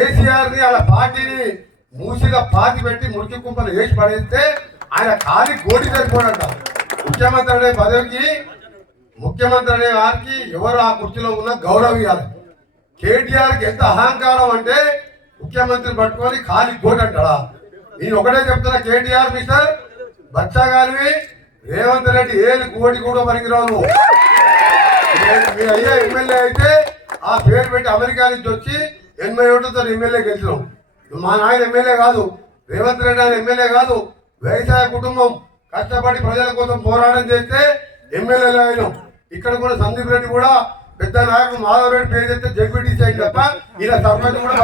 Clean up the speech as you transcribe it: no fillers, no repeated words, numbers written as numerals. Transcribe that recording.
కేసీఆర్ ని అలా పార్టీని మూసిగా పాతి పెట్టి మురికి కుంపలు వేసి పడేస్తే ఆయన ఖాళీ గోటి సరిపోడంట. ముఖ్యమంత్రి అనే పదవికి ముఖ్యమంత్రి అనే వారికి ఎవరు ఆ కుర్చీలో ఉన్న గౌరవం ఇవ్వాలి. కేటీఆర్కి ఎంత అహంకారం అంటే ముఖ్యమంత్రి పట్టుకొని ఖాళీ గోటి అంటాడా? నేను ఒకటే చెప్తున్నా, కేటీఆర్ మిస్టర్ బచ్చా గారివి రేవంత్ రెడ్డి ఏది కోటి కూడా పనికిరావు. మీ అయ్యా ఎమ్మెల్యే అయితే ఆ పేరు పెట్టి అమెరికా నుంచి వచ్చి 80 ఓట్లతో ఎమ్మెల్యే గెలిచినాం. మా నాయన ఎమ్మెల్యే కాదు, రేవంత్ రెడ్డి ఆయన ఎమ్మెల్యే కాదు. వ్యవసాయ కుటుంబం కష్టపడి ప్రజల కోసం పోరాటం చేస్తే ఎమ్మెల్యేలు అయినాం. ఇక్కడ కూడా సందీప్ రెడ్డి కూడా పెద్ద నాయకుడు మాధవ్ రెడ్డి పేరు చెప్తే జడ్పీటీసీ అయింది తప్ప ఇలా సర్పంచ్ కూడా